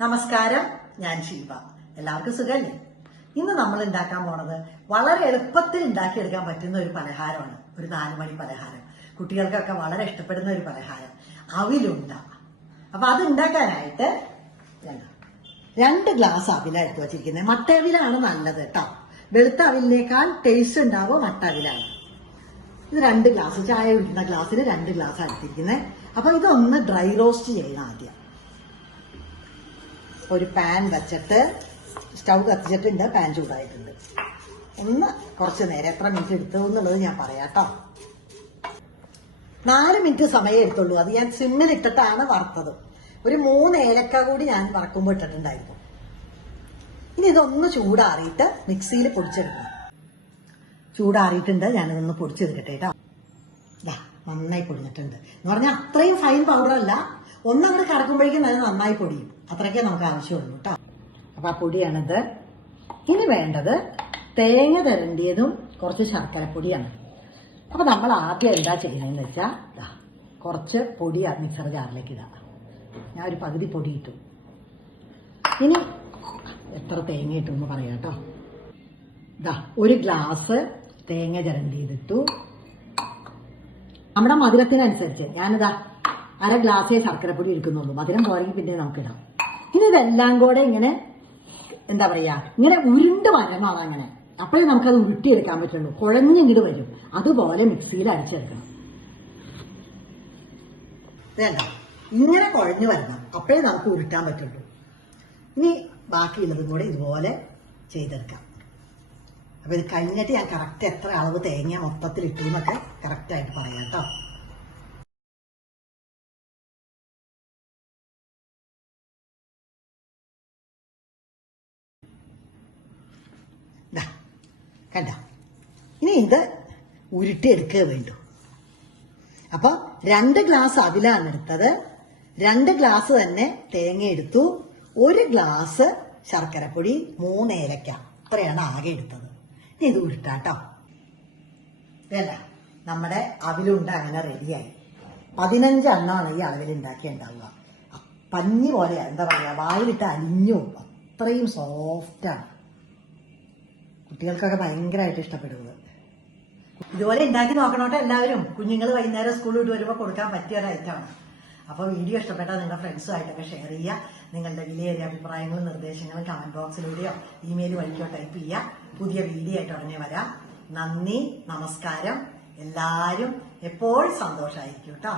നമസ്കാരം ഞാൻ ശില്പ എല്ലാവർക്കും സുഖല്ലേ? ഇന്ന് നമ്മൾ ഉണ്ടാക്കാൻ പോണത് വളരെ എളുപ്പത്തിൽ ഉണ്ടാക്കിയെടുക്കാൻ പറ്റുന്ന ഒരു പലഹാരമാണ്. ഒരു നാലുമണി പലഹാരം. കുട്ടികൾക്കൊക്കെ വളരെ ഇഷ്ടപ്പെടുന്ന ഒരു പലഹാരം. അവിലുണ്ട. അപ്പൊ അത് ഉണ്ടാക്കാനായിട്ട്. രണ്ട് ഗ്ലാസ് അവില എടുത്തു വച്ചിരിക്കുന്നത്. മട്ട അവിലാണ് നല്ലത് കേട്ടോ വെളുത്ത അവിലിനേക്കാൾ ടേസ്റ്റ് ഉണ്ടാവുക മട്ട അവിലാണ്. ഇത് രണ്ട് ഗ്ലാസ്. ചായ കുടിക്കുന്ന ഗ്ലാസ്സിൽ രണ്ട് ഗ്ലാസ് എടുത്തിരിക്കുന്നത് അപ്പൊ ഇതൊന്ന് ഡ്രൈ റോസ്റ്റ് ചെയ്യണം ആദ്യം. ഒരു പാൻ വെച്ചിട്ട് സ്റ്റൗ കത്തിച്ചിട്ടുണ്ട് പാൻ ചൂടായിട്ടുണ്ട്. ഒന്ന് കുറച്ച് നേരം എത്ര മിനിറ്റ് എടുത്തു എന്നുള്ളത് ഞാൻ പറയാം കേട്ടോ. നാല് മിനിറ്റ് സമയം എടുത്തുള്ളൂ. അത് ഞാൻ സിമ്മിൽ ഇട്ടിട്ടാണ് വറുത്തത്. ഒരു മൂന്ന് ഏലക്ക കൂടി ഞാൻ വറക്കുമ്പോൾ ഇട്ടിട്ടുണ്ടായിരുന്നു. ഇനി ഇതൊന്ന് ചൂടാറിയിട്ട് മിക്സിയിൽ പൊടിച്ചെടുക്കണം. ചൂടാറിയിട്ടുണ്ട് ഞാനിതൊന്ന് പൊടിച്ചെടുക്കട്ടെ കേട്ടോ. നന്നായി പൊടിഞ്ഞിട്ടുണ്ട്. എന്ന് പറഞ്ഞാൽ അത്രയും ഫൈൻ പൗഡർ അല്ല. ഒന്നങ്ങോട്ട് കറക്കുമ്പോഴേക്കും നല്ല നന്നായി പൊടിയും. അത്രയ്ക്കേ നമുക്ക് ആവശ്യമുള്ളൂ കേട്ടോ അപ്പൊ ആ പൊടിയാണിത്. ഇനി വേണ്ടത് തേങ്ങ തരണ്ടിയതും കുറച്ച് ശർക്കരപ്പൊടിയാണ് അപ്പൊ നമ്മൾ ആദ്യം എന്താ ചെയ്യുന്നതെന്ന് വെച്ചാൽ കുറച്ച് പൊടി മിക്സർ ജാറിലേക്ക് ഇതാ ഞാൻ ഒരു പകുതി പൊടി ഇട്ടു. ഇനി എത്ര തേങ്ങ ഇട്ടു എന്ന് പറയാം കേട്ടോ ഇതാ ഒരു ഗ്ലാസ് തേങ്ങ ചിരണ്ടിയതിട്ടു നമ്മുടെ മധുരത്തിനനുസരിച്ച് ഞാനിതാ അര ഗ്ലാസ്സേ ശർക്കരപ്പൊടി എടുക്കുന്നുള്ളൂ. മധുരം പോരെങ്കിൽ പിന്നെ നമുക്കിടാം. ഇനി ഇതെല്ലാം കൂടെ ഇങ്ങനെ എന്താ പറയാ ഇങ്ങനെ ഉരുണ്ട് വരമാണ് അങ്ങനെ അപ്പോഴേ നമുക്കത് ഉരുട്ടിയെടുക്കാൻ പറ്റുള്ളൂ. കുഴഞ്ഞിങ്ങോട്ട് വരും. അതുപോലെ മിക്സിയിൽ അരച്ചെടുക്കണം വേണ്ട ഇങ്ങനെ കുഴഞ്ഞു വരണം. അപ്പോഴേ നമുക്ക് ഉരുട്ടാൻ പറ്റുള്ളൂ. ഇനി ബാക്കിയുള്ളതും കൂടെ ഇതുപോലെ ചെയ്തെടുക്കാം. അപ്പൊ ഇത് കഴിഞ്ഞിട്ട് ഞാൻ കറക്റ്റ് എത്ര അളവ് തേങ്ങ മൊത്തത്തിൽ ഇട്ടു എന്നൊക്കെ കറക്റ്റ് ആയിട്ട് പറയാം കേട്ടോ കണ്ടോ? ഇനി ഇത് ഉരുട്ടിയെടുക്കുക വേണ്ടു. അപ്പോൾ രണ്ട് ഗ്ലാസ് അവിലാണ് എടുത്തത്. രണ്ട് ഗ്ലാസ് തന്നെ തേങ്ങ എടുത്തു. ഒരു ഗ്ലാസ് ശർക്കരപ്പൊടി മൂന്ന് ഏലക്ക. അത്രയാണ് ആകെ എടുത്തത്. ഇനി ഇത് കേട്ടോ നമ്മുടെ അവിലുണ്ട അങ്ങനെ റെഡിയായി പതിനഞ്ചെണ്ണമാണ് ഈ അളവിൽ ഉണ്ടാക്കി ഉണ്ടാവുക പഞ്ഞി പോലെ എന്താ പറയാ വായിലിട്ട് അലിഞ്ഞു. അത്രയും സോഫ്റ്റാണ് കുട്ടികൾക്കൊക്കെ ഭയങ്കരമായിട്ട് ഇഷ്ടപ്പെടുന്നത്. ഇതുപോലെ ഉണ്ടാക്കി നോക്കണോട്ടെ എല്ലാവരും. കുഞ്ഞുങ്ങൾ വൈകുന്നേരം സ്കൂളിൽ വിട്ട് വരുമ്പോൾ കൊടുക്കാൻ പറ്റിയ ഒരു ഐറ്റമാണ് അപ്പോൾ വീഡിയോ ഇഷ്ടപ്പെട്ടാൽ നിങ്ങളുടെ ഫ്രണ്ട്സുമായിട്ടൊക്കെ ഷെയർ ചെയ്യുക നിങ്ങളുടെ വിലയേറിയ അഭിപ്രായങ്ങളും നിർദ്ദേശങ്ങളും കമന്റ് ബോക്സിലൂടെയോ ഇമെയിൽ വഴിക്കോ ടൈപ്പ് ചെയ്യുക പുതിയ വീഡിയോ ആയിട്ട് ഉടനെ വരാം. നന്ദി നമസ്കാരം. എല്ലാവരും എപ്പോഴും സന്തോഷമായിരിക്കും കേട്ടോ